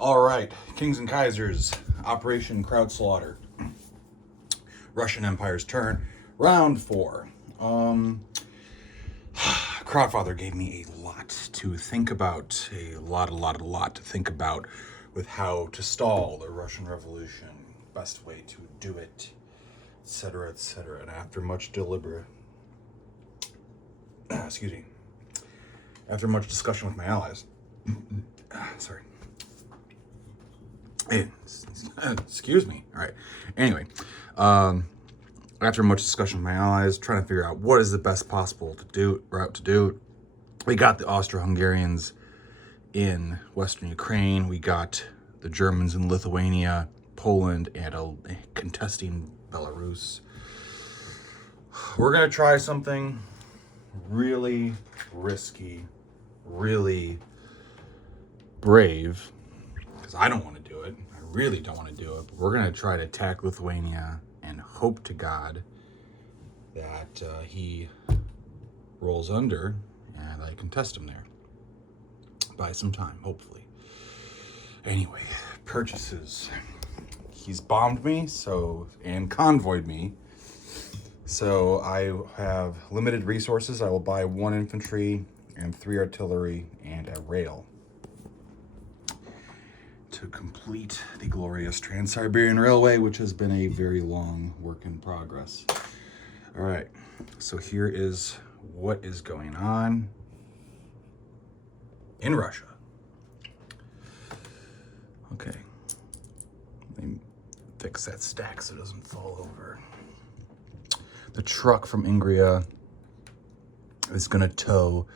All right, Kings and Kaisers, Operation Krautslaughter. Russian Empire's turn, round 4. Krautfather gave me a lot to think about, a lot to think about with how to stall the Russian Revolution, best way to do it, etc., etc. And after much after much discussion with my allies, sorry. Excuse me. All right. Anyway, after much discussion with my allies, trying to figure out what is the best possible route to do, we got the Austro-Hungarians in Western Ukraine. We got the Germans in Lithuania, Poland, and a contesting Belarus. We're gonna try something really risky, really brave, because I don't want to do it. I really don't want to do it. But we're going to try to attack Lithuania and hope to God that he rolls under and I can test him there. Buy some time, hopefully. Anyway, purchases. He's bombed me and convoyed me. So I have limited resources. I will buy 1 infantry and 3 artillery and a rail to complete the glorious Trans-Siberian Railway, which has been a very long work in progress. All right, so here is what is going on in Russia. Okay, let me fix that stack so it doesn't fall over. The truck from Ingria is going to tow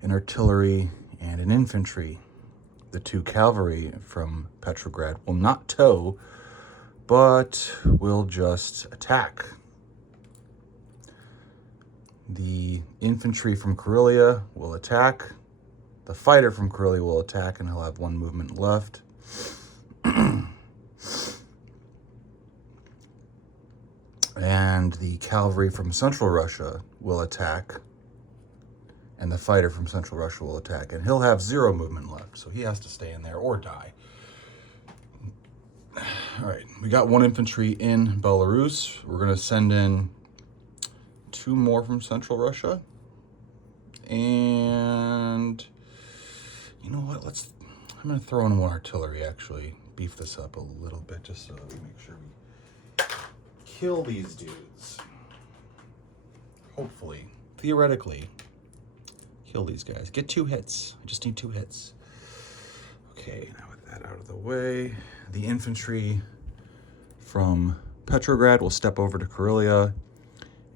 an artillery and an infantry. The 2 cavalry from Petrograd will not tow, but will just attack. The infantry from Karelia will attack. The fighter from Karelia will attack, and he'll have 1 movement left. And the cavalry from Central Russia will attack. And the fighter from Central Russia will attack. And he'll have 0 movement left, so he has to stay in there or die. All right, we got 1 infantry in Belarus. We're going to send in 2 more from Central Russia. And you know what? I'm going to throw in 1 artillery, actually. Beef this up a little bit just so that we make sure we kill these dudes. Hopefully, theoretically, kill these guys. Get 2 hits. I just need 2 hits. Okay, now with that out of the way, the infantry from Petrograd will step over to Karelia,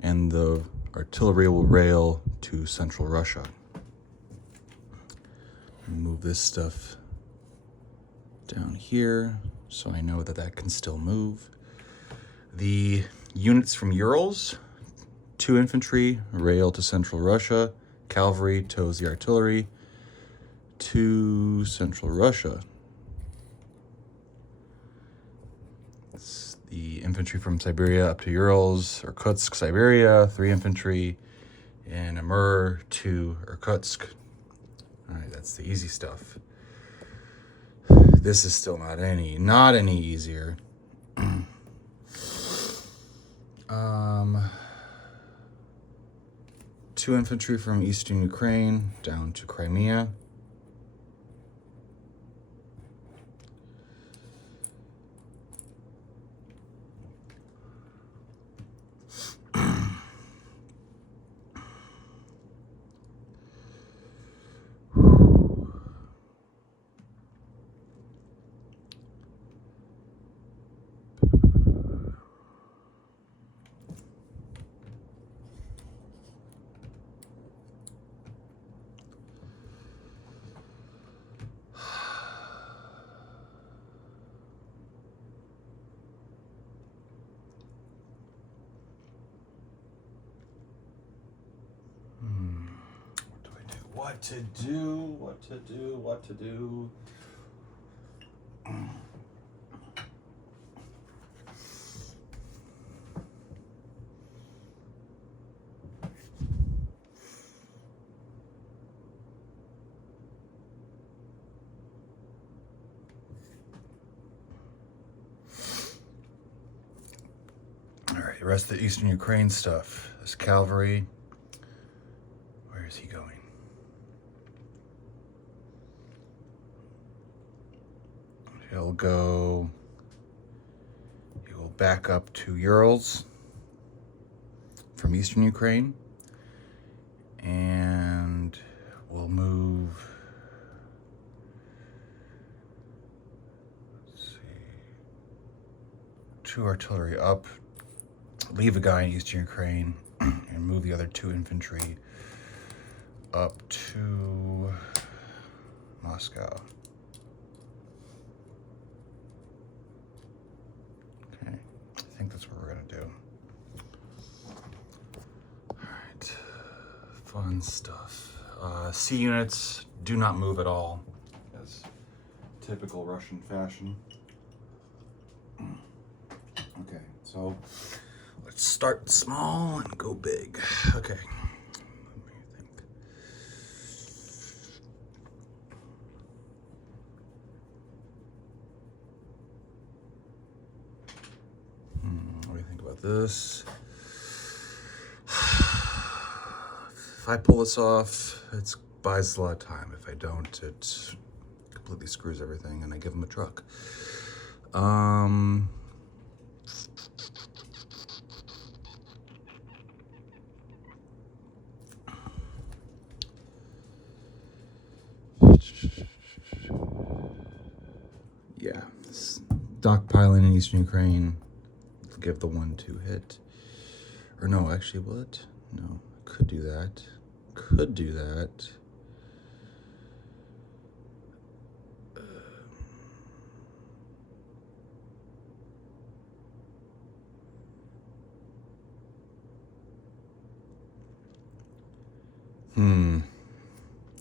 and the artillery will rail to Central Russia. Move this stuff down here so I know that that can still move. The units from Urals, 2 infantry, rail to Central Russia. Cavalry tows the artillery to Central Russia. It's the infantry from Siberia up to Urals, Irkutsk, Siberia, 3 infantry, and Amur to Irkutsk. All right, that's the easy stuff. This is still not any easier. 2 infantry from eastern Ukraine down to Crimea. What to do. right, the rest of the Eastern Ukraine stuff. This cavalry, where is he going? He will back up to Urals from Eastern Ukraine, and we'll move, let's see, 2 artillery up, leave a guy in Eastern Ukraine, and move the other 2 infantry up to Moscow. Okay, I think that's what we're gonna do. All right, fun stuff. C units do not move at all, as typical Russian fashion. Okay, so let's start small and go big. Okay. Let me think. What do you think about this? If I pull this off, it buys a lot of time. If I don't, it completely screws everything, and I give them a truck. Yeah, stockpiling in Eastern Ukraine. Give the 1-2 hit. Or no, actually, what? No, could do that. Could do that.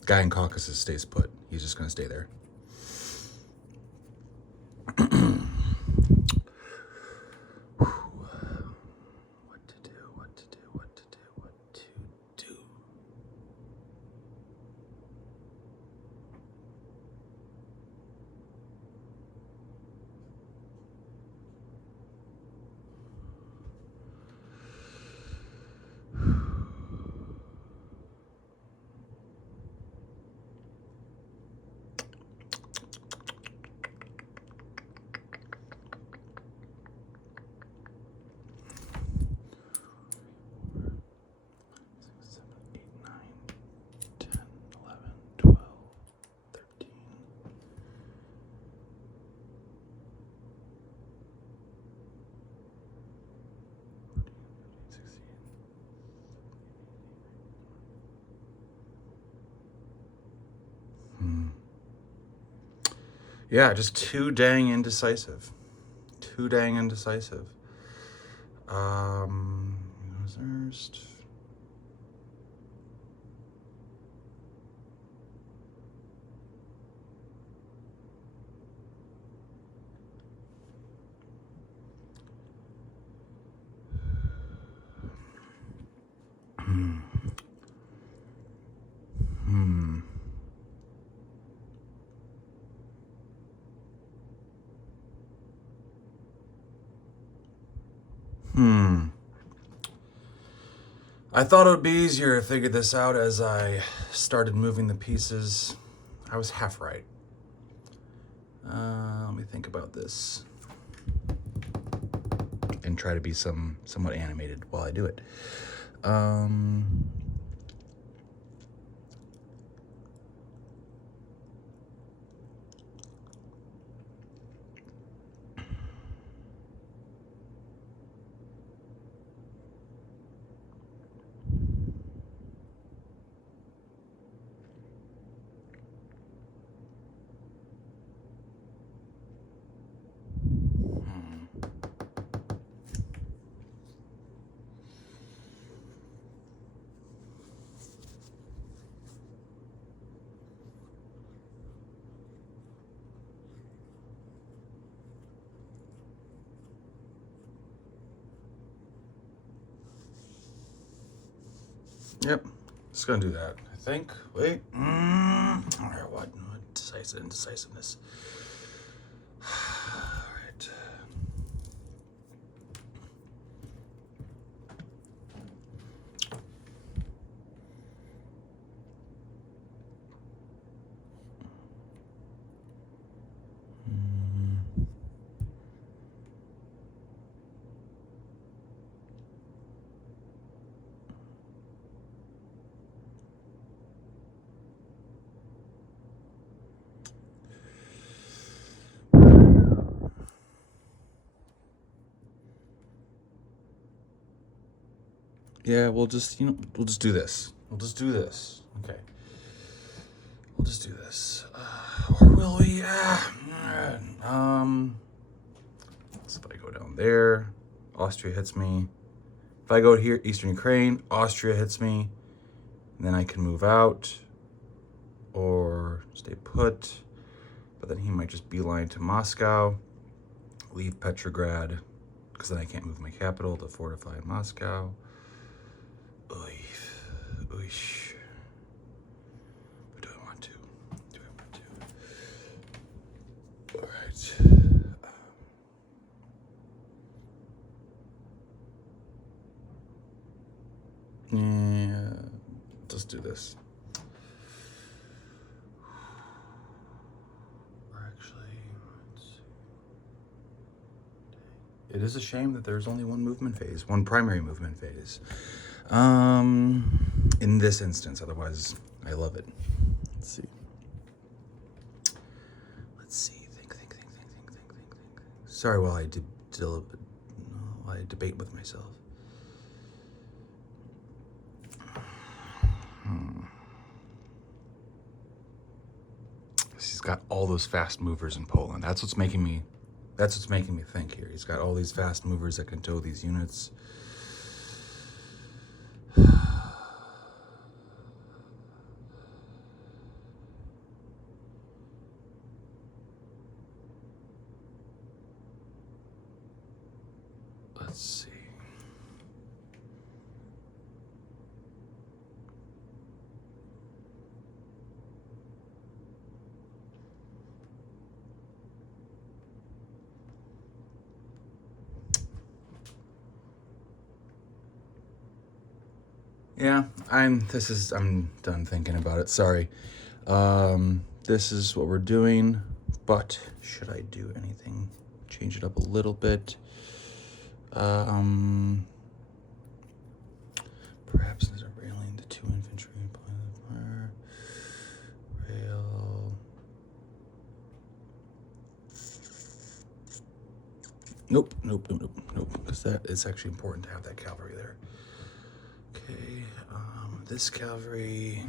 Guy in Caucasus stays put. He's just gonna stay there. Yeah, just too dang indecisive. Too dang indecisive. Reserved. I thought it would be easier to figure this out as I started moving the pieces. I was half right. Let me think about this and try to be somewhat animated while I do it. Yep, just gonna do that. I think. Wait. All right, what indecisiveness? All right. Yeah, we'll just do this. We'll just do this. Okay. We'll just do this. Or will we? So if I go down there, Austria hits me. If I go here, Eastern Ukraine, Austria hits me. And then I can move out or stay put. But then he might just beeline to Moscow, leave Petrograd, because then I can't move my capital to fortify Moscow. Oy. Oish. Do I want to? Do I want to? All right. Yeah, let's do this. It is a shame that there's only one movement phase, one primary movement phase. In this instance, otherwise I love it. Let's see. Think. Sorry while I debate with myself. He's got all those fast movers in Poland. That's what's making me think here. He's got all these fast movers that can tow these units. Let's see. Yeah, I'm done thinking about it. Sorry. This is what we're doing, but should I do anything? Change it up a little bit. Perhaps there's a railing to 2 infantry rail. Nope, because that is actually important to have that cavalry there. Okay, this cavalry.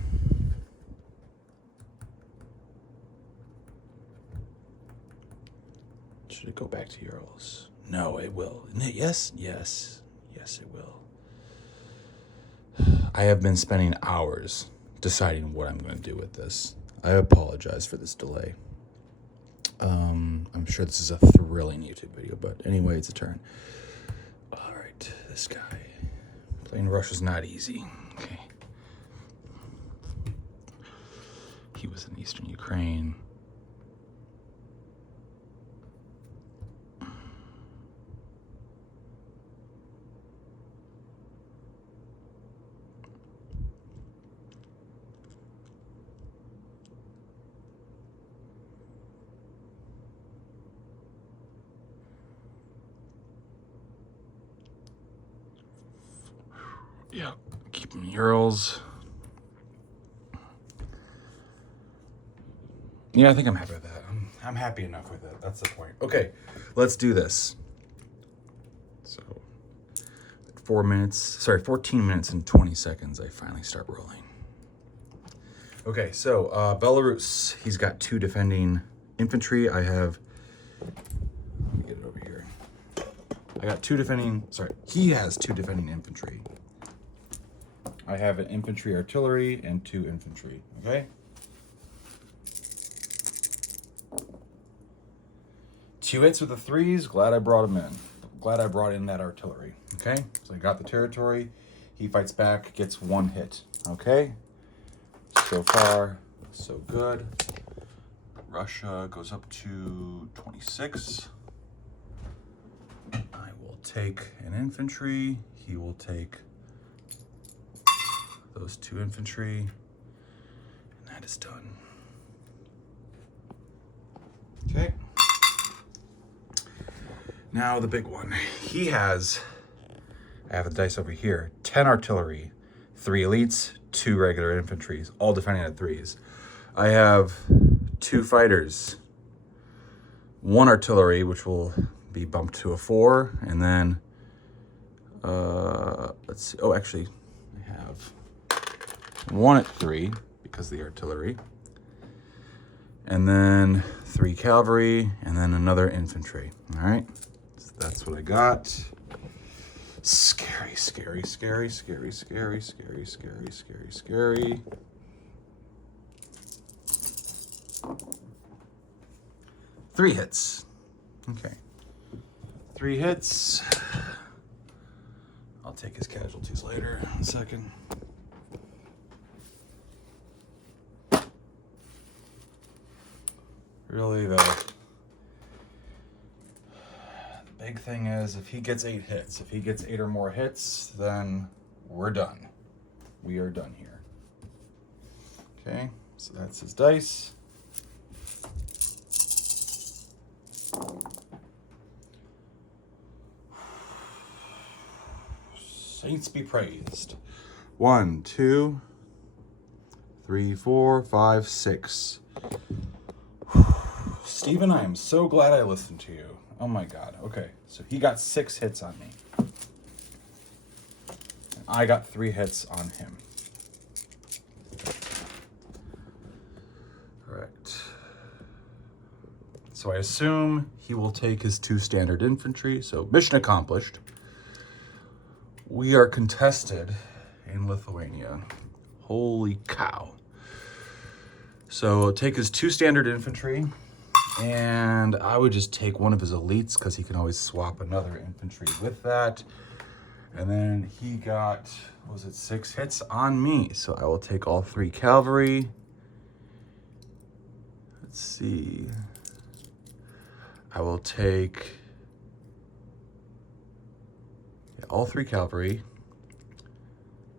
Should it go back to Urals? No, it will. Yes, it will. I have been spending hours deciding what I'm going to do with this. I apologize for this delay. I'm sure this is a thrilling YouTube video, but anyway, it's a turn. All right, this guy. Playing Russia's not easy. Okay. He was in Eastern Ukraine. Yeah, keeping Urals. Yeah, I think I'm happy with that. I'm happy enough with it. That's the point. Okay, let's do this. So, 14 minutes and 20 seconds, I finally start rolling. Okay, so Belarus, he's got 2 defending infantry. Let me get it over here. He has 2 defending infantry. I have an infantry artillery and 2 infantry, okay? 2 hits with the 3s, glad I brought him in. Glad I brought in that artillery, okay? So I got the territory, he fights back, gets 1 hit, okay? So far, so good. Russia goes up to 26. I will take an infantry, he will take those 2 infantry, and that is done. Okay. Now the big one. I have the dice over here, 10 artillery, 3 elites, 2 regular infantries, all defending at 3s. I have 2 fighters, 1 artillery, which will be bumped to a 4, and then Let's see. Oh, actually, I have one at 3 because of the artillery. And then 3 cavalry, and then another infantry. All right, so that's what I got. Scary, scary, scary, scary, scary, scary, scary, scary, scary. Three hits. Okay. 3 hits. I'll take his casualties later. 1 second. Really, the big thing is if he gets 8 hits, if he gets 8 or more hits, then we're done. We are done here. Okay, so that's his dice. Saints be praised. 1, 2, 3, 4, 5, 6. Steven, I am so glad I listened to you. Oh my God. Okay, so he got 6 hits on me. And I got 3 hits on him. Correct. So I assume he will take his 2 standard infantry. So mission accomplished. We are contested in Lithuania. Holy cow. So take his 2 standard infantry, and I would just take one of his elites because he can always swap another infantry with that. And then he got, what was it, 6 hits on me. So I will take all 3 cavalry. Let's see. I will take all 3 cavalry,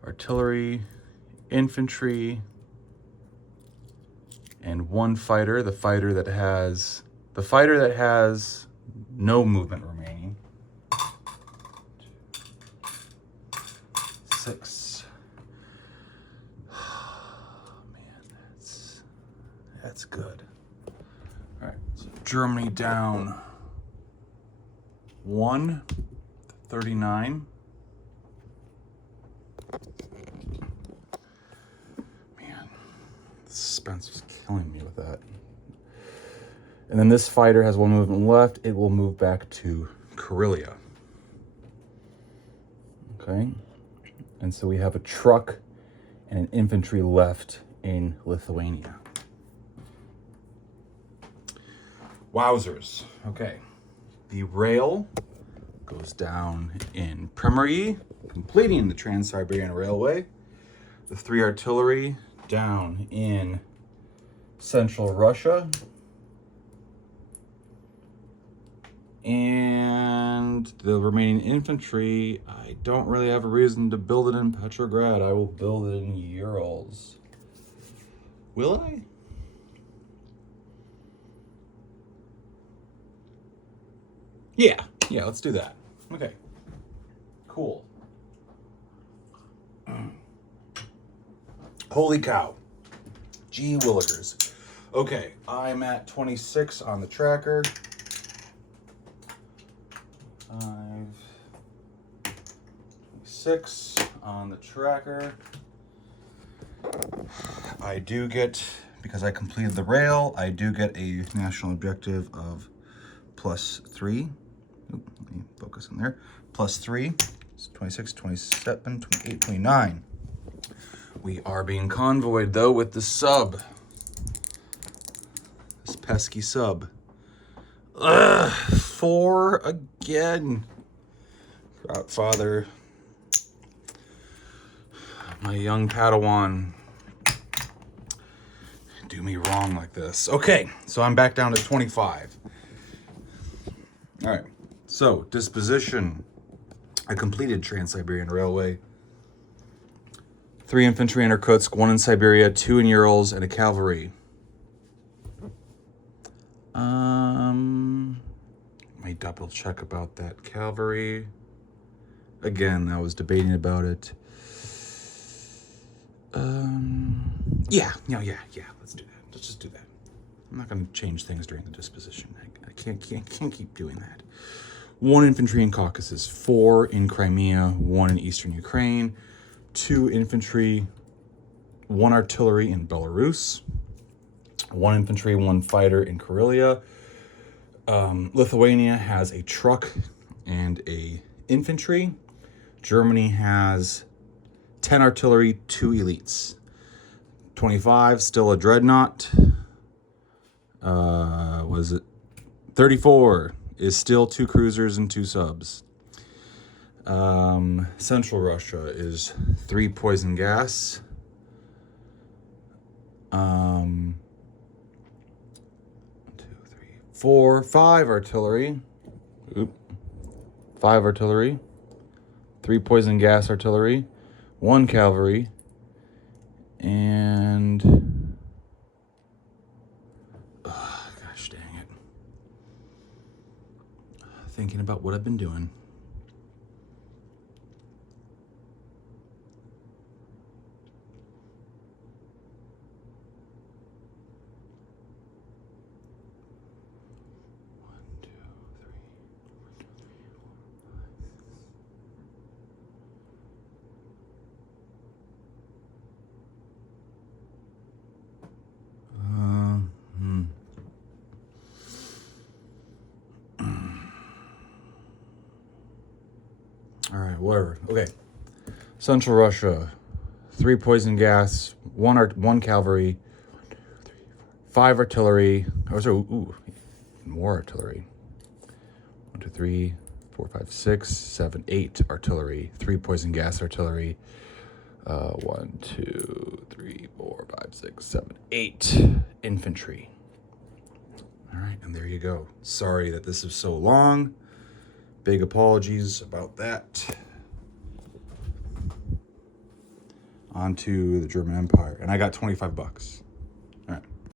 artillery, infantry, and 1 fighter, the fighter that has no movement remaining. 6. Oh, man, that's good. All right, so Germany down 1, 39. Man, the suspense was killing me with that. And then this fighter has 1 movement left. It will move back to Karelia. Okay. And so we have a truck and an infantry left in Lithuania. Wowzers. Okay. The rail goes down in Primory, completing the Trans-Siberian Railway. The 3 artillery down in central Russia. And the remaining infantry, I don't really have a reason to build it in Petrograd. I will build it in Urals. Will I? Yeah, let's do that. Okay, cool. Holy cow. Gee willikers. Okay, I'm at 26 on the tracker. 6 on the tracker. I do get, because I completed the rail, I do get a national objective of +3. Oop, let me focus in there. +3. It's 26, 27, 28, 29. We are being convoyed, though, with the sub. This pesky sub. Ugh, 4 again. Krautfather. My young Padawan. Do me wrong like this. Okay, so I'm back down to 25. All right, so disposition. I completed Trans-Siberian Railway. 3 infantry in Irkutsk, 1 in Siberia, 2 in Urals, and a cavalry. Let me double check about that cavalry. Again, I was debating about it. Yeah, let's do that. Let's just do that. I'm not going to change things during the disposition. I can't keep doing that. 1 infantry in Caucasus, 4 in Crimea, 1 in eastern Ukraine, 2 infantry, 1 artillery in Belarus, 1 infantry, 1 fighter in Karelia. Lithuania has a truck and a infantry. Germany has 10 artillery, 2 elites. 25, still a dreadnought. Was it 34 is still 2 cruisers and 2 subs. Central Russia is 3 poison gas. 1, 2, 3, 4, 5 artillery. 5 artillery. 3 poison gas artillery. 1 cavalry. And gosh dang it. Thinking about what I've been doing. All right, whatever. Okay. Central Russia, 3 poison gas, 1 cavalry, 5 artillery. Oh, sorry, more artillery. 1, 2, 3, 4, 5, 6, 7, 8 artillery, 3 poison gas artillery. 1, 2, 3, 4, 5, 6, 7, 8 infantry. All right, and there you go. Sorry that this is so long. Big apologies about that. On to the German Empire. And I got $25.